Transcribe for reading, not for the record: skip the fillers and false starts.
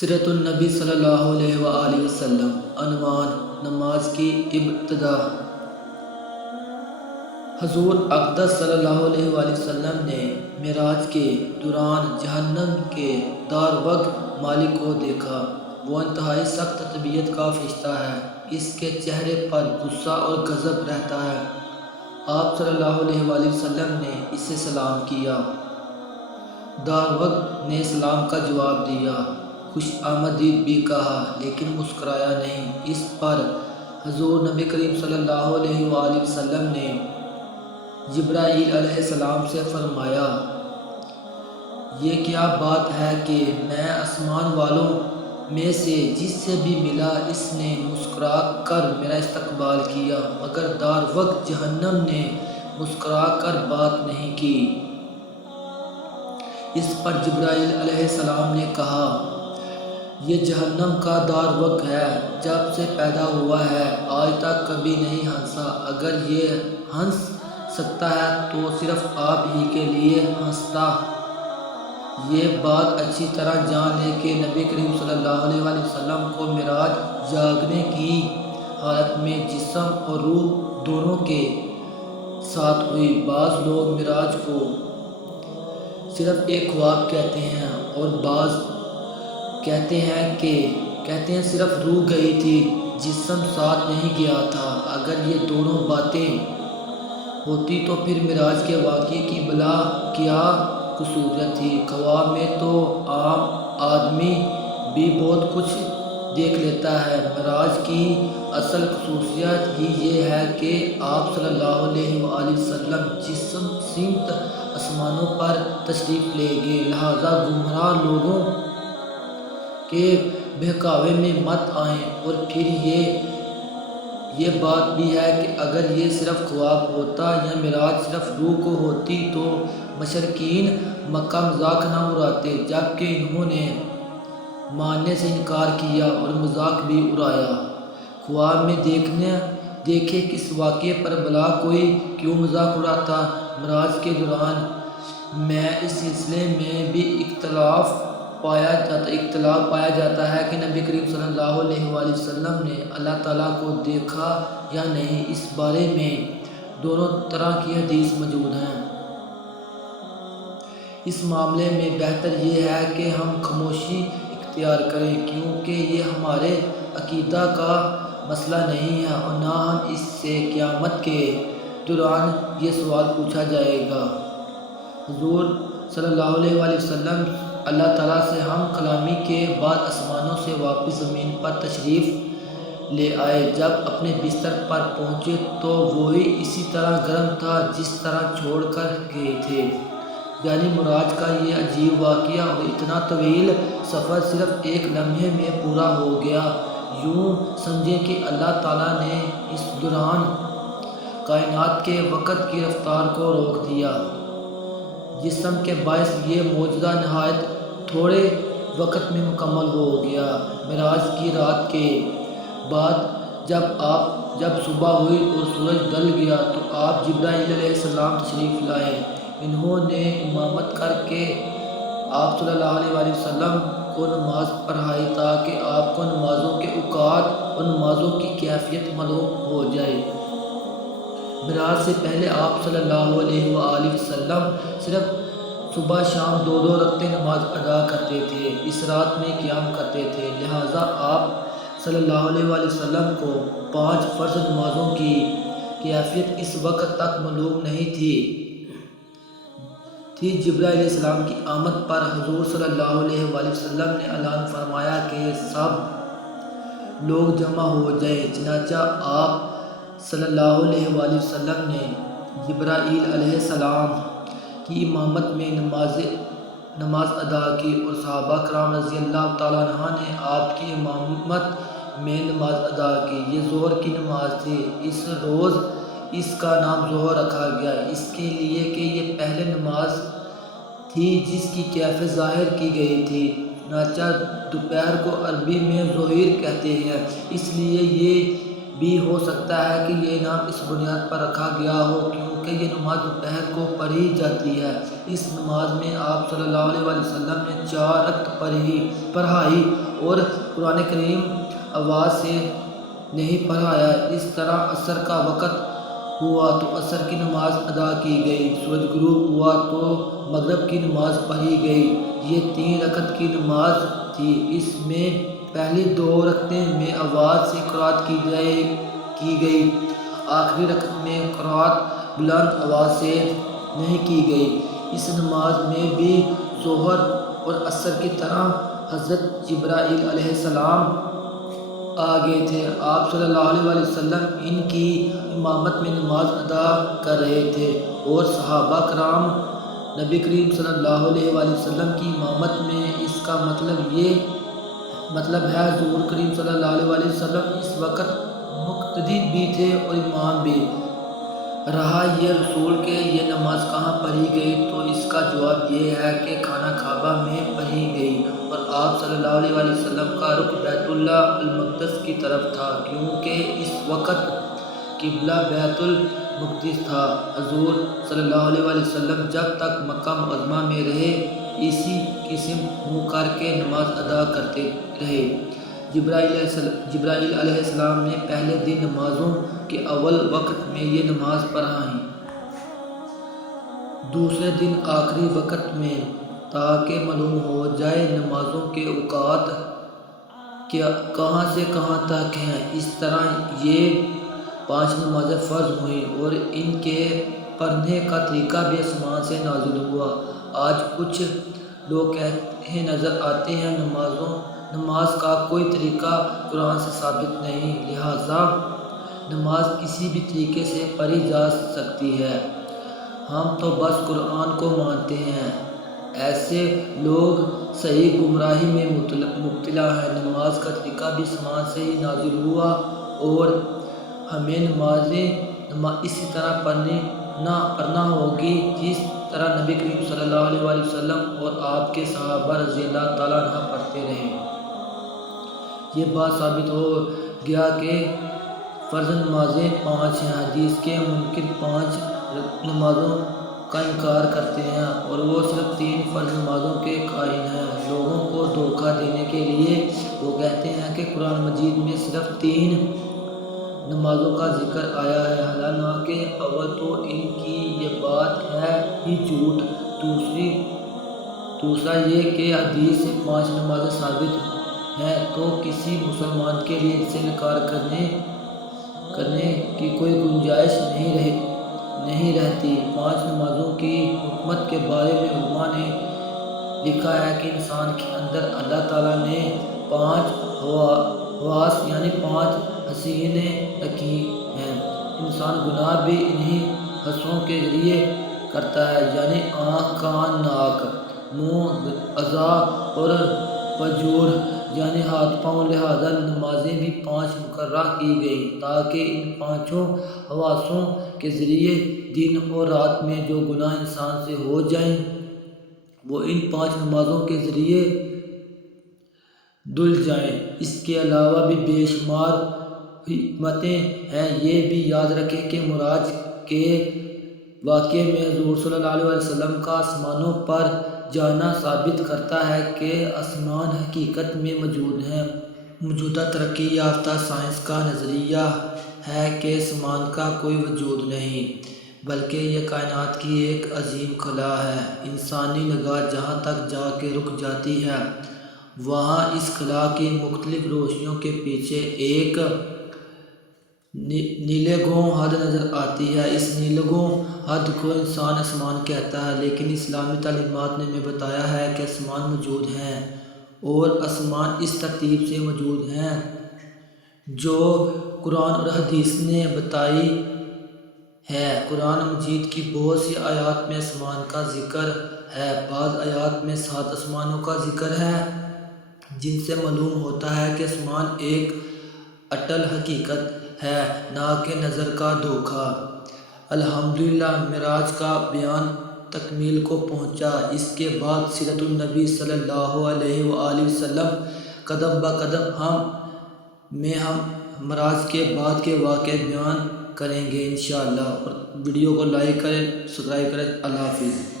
سیرت النبی صلی اللہ علیہ وآلہ وسلم۔ عنوان: نماز کی ابتدا۔ حضور اقدس صلی اللہ علیہ وآلہ وسلم نے معراج کے دوران جہنم کے داروغ مالک کو دیکھا۔ وہ انتہائی سخت طبیعت کا فرشتہ ہے۔ اس کے چہرے پر غصہ اور غضب رہتا ہے۔ آپ صلی اللہ علیہ وآلہ وسلم نے اسے سلام کیا۔ داروغ نے سلام کا جواب دیا، خوش آمدید بھی کہا، لیکن مسکرایا نہیں۔ اس پر حضور نبی کریم صلی اللہ علیہ وآلہ وسلم نے جبرائیل علیہ السلام سے فرمایا، یہ کیا بات ہے کہ میں آسمان والوں میں سے جس سے بھی ملا اس نے مسکرا کر میرا استقبال کیا، مگر داروغ جہنم نے مسکرا کر بات نہیں کی۔ اس پر جبرائیل علیہ السلام نے کہا، یہ جہنم کا داروغ ہے، جب سے پیدا ہوا ہے آج تک کبھی نہیں ہنسا۔ اگر یہ ہنس سکتا ہے تو صرف آپ ہی کے لیے ہنستا۔ یہ بات اچھی طرح جان لے کہ نبی کریم صلی اللہ علیہ وآلہ وسلم کو معراج جاگنے کی حالت میں جسم اور روح دونوں کے ساتھ ہوئی۔ بعض لوگ معراج کو صرف ایک خواب کہتے ہیں اور بعض کہتے ہیں صرف روح گئی تھی، جسم ساتھ نہیں گیا تھا۔ اگر یہ دونوں باتیں ہوتی تو پھر معراج کے واقعے کی بلا کیا خصوصیت تھی؟ خواب میں تو عام آدمی بھی بہت کچھ دیکھ لیتا ہے۔ معراج کی اصل خصوصیت ہی یہ ہے کہ آپ صلی اللہ علیہ وآلہ وسلم جسم سمت آسمانوں پر تشریف لے گئے، لہذا گمراہ لوگوں کے بہکاوے میں مت آئیں۔ اور پھر یہ بات بھی ہے کہ اگر یہ صرف خواب ہوتا یا معراج صرف روح کو ہوتی تو مشرکین مکہ مذاق نہ اڑاتے، جبکہ انہوں نے ماننے سے انکار کیا اور مذاق بھی اڑایا۔ خواب میں دیکھے کس واقعے پر بھلا کوئی کیوں مذاق اڑاتا؟ معراج کے دوران میں اس سلسلے میں بھی اختلاف پایا جاتا ہے کہ نبی کریم صلی اللہ علیہ وآلہ وسلم نے اللہ تعالیٰ کو دیکھا یا نہیں۔ اس بارے میں دونوں طرح کی حدیث موجود ہیں۔ اس معاملے میں بہتر یہ ہے کہ ہم خاموشی اختیار کریں، کیونکہ یہ ہمارے عقیدہ کا مسئلہ نہیں ہے اور نہ ہم اس سے قیامت کے دوران یہ سوال پوچھا جائے گا۔ حضور صلی اللہ علیہ وآلہ وسلم اللہ تعالیٰ سے ہم کلامی کے بعد آسمانوں سے واپس زمین پر تشریف لے آئے۔ جب اپنے بستر پر پہنچے تو وہی اسی طرح گرم تھا جس طرح چھوڑ کر گئے تھے۔ یعنی معراج کا یہ عجیب واقعہ اور اتنا طویل سفر صرف ایک لمحے میں پورا ہو گیا۔ یوں سمجھیں کہ اللہ تعالیٰ نے اس دوران کائنات کے وقت کی رفتار کو روک دیا، جسم کے باعث یہ معجزہ نہایت تھوڑے وقت میں مکمل ہو گیا۔ معراج کی رات کے بعد جب صبح ہوئی اور سورج ڈھل گیا تو آپ جبرائیل علیہ السلام تشریف لائے۔ انہوں نے امامت کر کے آپ صلی اللہ علیہ وآلہ وسلم کو نماز پڑھائی تاکہ آپ کو نمازوں کے اوقات اور نمازوں کی کیفیت معلوم ہو جائے۔ معراج سے پہلے آپ صلی اللہ علیہ وآلہ وسلم صرف صبح شام 2 رکعتیں نماز ادا کرتے تھے، اس رات میں قیام کرتے تھے، لہٰذا آپ صلی اللہ علیہ وآلہ وسلم کو 5 فرض نمازوں کی کیفیت اس وقت تک معلوم نہیں تھی۔ جبرائیل علیہ السلام کی آمد پر حضور صلی اللہ علیہ وآلہ وسلم نے اعلان فرمایا کہ سب لوگ جمع ہو جائیں۔ چنانچہ آپ صلی اللہ علیہ وآلہ وسلم نے جبرائیل علیہ السلام کی امامت میں نماز ادا کی اور صحابہ کرام رضی اللہ تعالیٰ عنہ نے آپ کی امامت میں نماز ادا کی۔ یہ ظہر کی نماز تھی۔ اس روز اس کا نام ظہر رکھا گیا، اس کے لیے کہ یہ پہلی نماز تھی جس کی کیفیت ظاہر کی گئی تھی۔ چنانچہ دوپہر کو عربی میں ظہیر کہتے ہیں، اس لیے یہ بھی ہو سکتا ہے کہ یہ نام اس بنیاد پر رکھا گیا ہو کیونکہ یہ نماز دوپہر کو پڑھی جاتی ہے۔ اس نماز میں آپ صلی اللہ علیہ وسلم نے 4 رکعت پڑھائی اور قرآن کریم آواز سے نہیں پڑھایا۔ اس طرح عصر کا وقت ہوا تو عصر کی نماز ادا کی گئی، سورج غروب ہوا تو مغرب کی نماز پڑھی گئی۔ یہ 3 رکعت کی نماز تھی۔ اس میں پہلی 2 رکعتیں میں آواز سے قرأت کی گئی، آخری رکعت میں قرأت بلند آواز سے نہیں کی گئی۔ اس نماز میں بھی ظہر اور عصر کی طرح حضرت جبرائیل علیہ السلام آ گئے تھے۔ آپ صلی اللہ علیہ وسلم ان کی امامت میں نماز ادا کر رہے تھے اور صحابہ کرام نبی کریم صلی اللہ علیہ وسلم کی امامت میں۔ اس کا مطلب ہے حضور کریم صلی اللہ علیہ وسلم اس وقت مقتدی بھی تھے اور امام بھی۔ رہا یہ رسول کہ یہ نماز کہاں پڑھی گئی، تو اس کا جواب یہ ہے کہ خانہ کعبہ میں پڑھی گئی اور آپ صلی اللہ علیہ وسلم کا رخ بیت اللہ المقدس کی طرف تھا، کیونکہ اس وقت قبلہ بیت المقدس تھا۔ حضور صلی اللہ علیہ وسلم جب تک مکہ معظمہ میں رہے اسی قسم منہ کر کے نماز ادا کرتے رہے۔ جبرائیل علیہ السلام نے پہلے دن نمازوں کے اول وقت میں یہ نماز پڑھائی، دوسرے دن آخری وقت میں، تاکہ معلوم ہو جائے نمازوں کے اوقات کہاں سے کہاں تک ہیں۔ اس طرح یہ 5 نمازیں فرض ہوئیں اور ان کے پڑھنے کا طریقہ بھی آسمان سے نازل ہوا۔ آج کچھ لوگ کہتے نظر آتے ہیں نماز کا کوئی طریقہ قرآن سے ثابت نہیں، لہٰذا نماز کسی بھی طریقے سے پڑھی جا سکتی ہے، ہم تو بس قرآن کو مانتے ہیں۔ ایسے لوگ صحیح گمراہی میں مبتلا ہیں۔ نماز کا طریقہ بھی آسمان سے ہی نازل ہوا اور ہمیں نماز اسی طرح پڑھنا ہوگی جس طرح نبی کریم صلی اللہ علیہ وسلم اور آپ کے صحابہ رضی اللہ تعالیٰ عنہ پڑھتے رہے۔ یہ بات ثابت ہو گیا کہ فرض نمازیں 5 ہیں۔ حدیث کے منکر 5 نمازوں کا انکار کرتے ہیں اور وہ صرف 3 فرض نمازوں کے قائل ہیں۔ لوگوں کو دھوکہ دینے کے لیے وہ کہتے ہیں کہ قرآن مجید میں صرف 3 نمازوں کا ذکر آیا ہے، حالانکہ اول تو ان کی یہ بات ہے ہی جھوٹ، دوسرا یہ کہ حدیث سے 5 نمازیں ثابت ہیں تو کسی مسلمان کے لیے ان سے انکار کرنے کی کوئی گنجائش نہیں رہتی۔ 5 نمازوں کی حکمت کے بارے میں علماء نے لکھا ہے کہ انسان کے اندر اللہ تعالیٰ نے 5 حواس یعنی 5 حسیں رکھی ہیں۔ انسان گناہ بھی انہی حسوں کے ذریعے کرتا ہے، یعنی آنکھ، کان، ناک، منہ، اعضاء اور وجوہ یعنی ہاتھ پاؤں، لہٰذا نمازیں بھی 5 مقررہ کی گئیں تاکہ ان 5 حواسوں کے ذریعے دن اور رات میں جو گناہ انسان سے ہو جائیں وہ ان 5 نمازوں کے ذریعے دھل جائیں۔ اس کے علاوہ بھی بے شمار حکمتیں ہیں۔ یہ بھی یاد رکھیں کہ معراج کے واقعے میں حضور صلی اللہ علیہ وسلم کا آسمانوں پر جانا ثابت کرتا ہے کہ آسمان حقیقت میں موجود ہیں۔ موجودہ ترقی یافتہ سائنس کا نظریہ ہے کہ آسمان کا کوئی وجود نہیں بلکہ یہ کائنات کی ایک عظیم خلا ہے۔ انسانی نگاہ جہاں تک جا کے رک جاتی ہے وہاں اس خلا کی مختلف روشنیوں کے پیچھے ایک نیلگوں حد نظر آتی ہے۔ اس نیلگوں حد کو انسان آسمان کہتا ہے، لیکن اسلامی تعلیمات نے ہمیں بتایا ہے کہ آسمان موجود ہیں اور آسمان اس ترتیب سے موجود ہیں جو قرآن اور حدیث نے بتائی ہے۔ قرآن مجید کی بہت سی آیات میں آسمان کا ذکر ہے، بعض آیات میں 7 آسمانوں کا ذکر ہے، جن سے معلوم ہوتا ہے کہ آسمان ایک اٹل حقیقت ہے، نہ کہ نظر کا دھوکہ۔ الحمدللہ معراج کا بیان تکمیل کو پہنچا۔ اس کے بعد سیرت النبی صلی اللہ علیہ وآلہ وسلم قدم بقدم ہم معراج کے بعد کے واقعے بیان کریں گے انشاءاللہ۔ اور ویڈیو کو لائک کریں، سبسکرائب کریں۔ اللہ حافظ۔